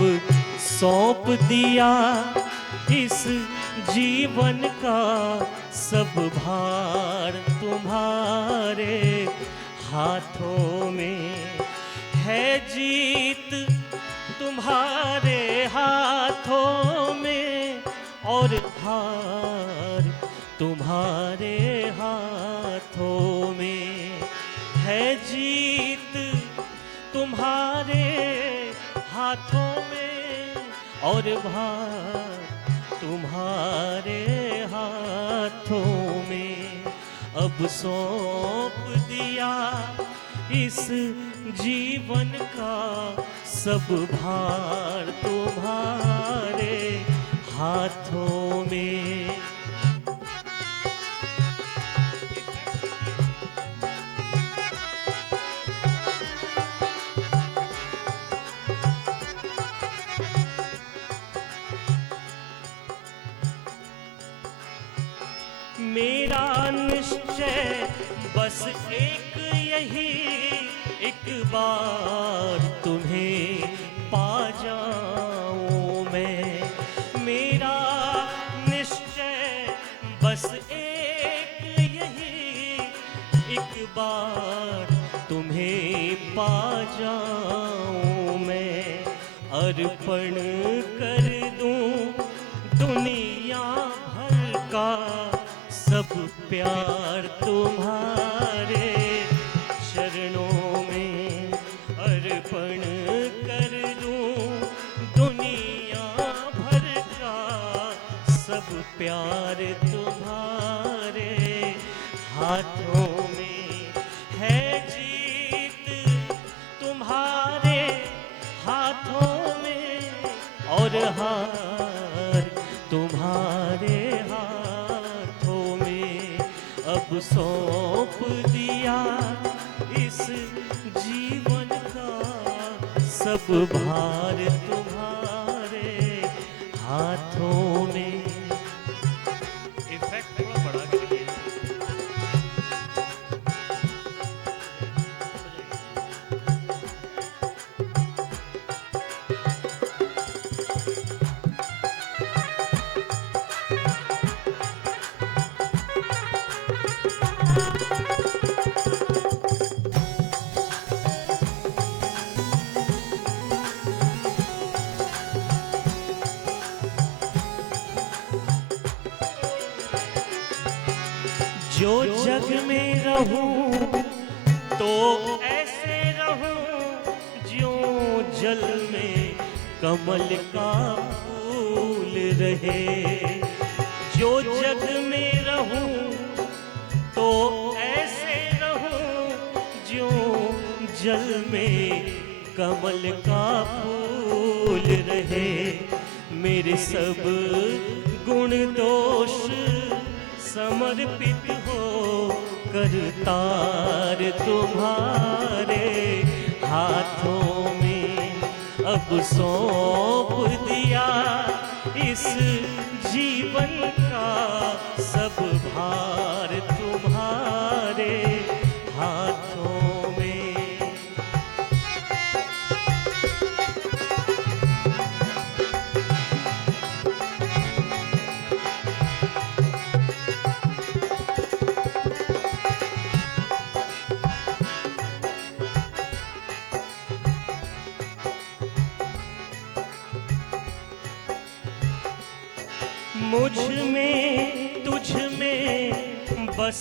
सौंप दिया इस जीवन का सब भार तुम्हारे हाथों में है। जीत तुम्हारे हाथों में और हार तुम्हारे हाथों में है। जीत तुम्हारे हाथों में और हार तुम्हारे हाथों में। अब सौंप दिया इस जीवन का सब भार तुम्हारे हाथों में। मेरा निश्चय बस एक यही, एक बार तुम्हें पा जाऊं मैं। मेरा निश्चय बस एक यही, एक बार तुम्हें पा जाऊं मैं। अर्पण कर दूं दुनिया भर का सब प्यार तुम्हारे चरणों में। अर्पण कर दूं दुनिया भर का सब प्यार तुम्हारे हाथों में है। जीत तुम्हारे हाथों में और हार तुम्हारे हाथों में। अब सौंप दिया इस जीवन का सब भार तुम्हारे हाथों में। इफेक्ट थोड़ा बढ़ा करिए। जो जग में रहूं तो ऐसे रहूं ज्यों जल में कमल का फूल रहे। जो जग में रहूं तो ऐसे रहूं ज्यों जल में कमल का फूल रहे। मेरे सब गुण दोष समर्पित हो करतार तुम्हारे हाथों में। अब सौंप दिया इस जीवन का सब भार तुम्हारे हाथों में। मुझ में तुझ में बस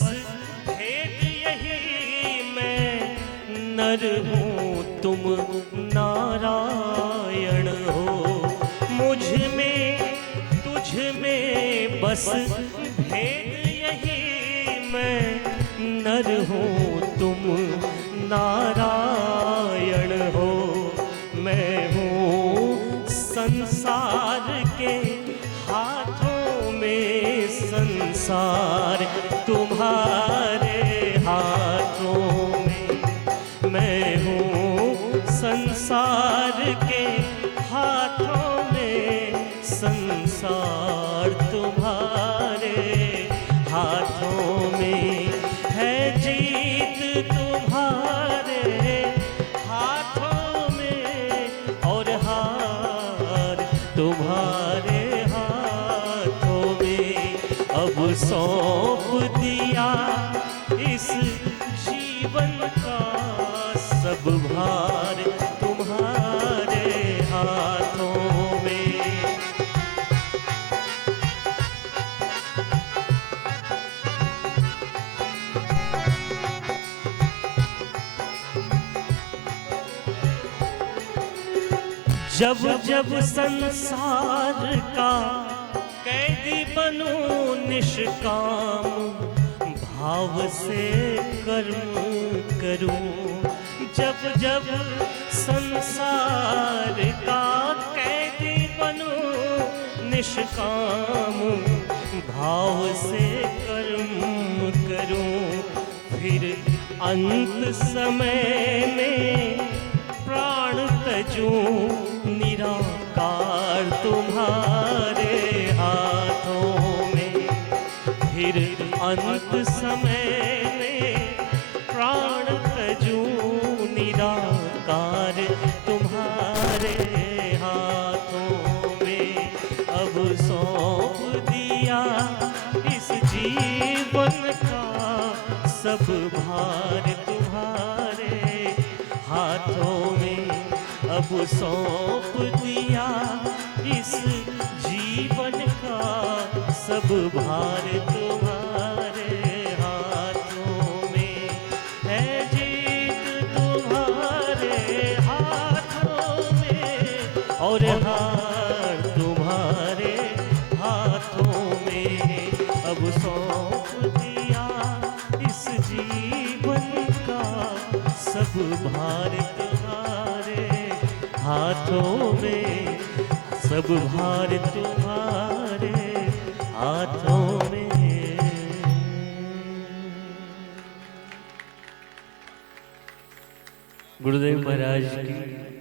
भेद यही, मैं नर हूँ तुम नारायण हो। मुझ में तुझ में बस भेद यही, मैं नर हूँ तुम नारायण हो। मैं हूँ संसार के हाथों में, संसार तुम्हारे हाथों में। मैं हूँ संसार के हाथों में, संसार तुम्हारे हाथों में है। जीत तुम्हारे हाथों में और हार तुम्हारे हाथों में। अब सौंप दिया इस जीवन का सब भार तुम्हारे हाथों में। जब जब संसार का कैदी बनूं निष्काम भाव से कर्म करूं। जब जब संसार का कैदी बनूं निष्काम भाव से कर्म करूं। फिर अंत समय में प्राण तजूं निराकार तुम्हारे हाथों में। फिर अंत समय में प्राण तजूं निराकार तुम्हारे हाथों में। अब सौंप दिया इस जीवन का सब भार तुम्हारे हाथों में। अब सौंप दिया इस जीवन का सब भार तुम्हारे हाथों में। है जीत तुम्हारे हाथों में और हार तुम्हारे हाथों में। अब सौंप दिया इस जीवन का सब भार तुम्हारे हाथों में। सब भार तुम्हारे हाथों में। गुरुदेव महाराज की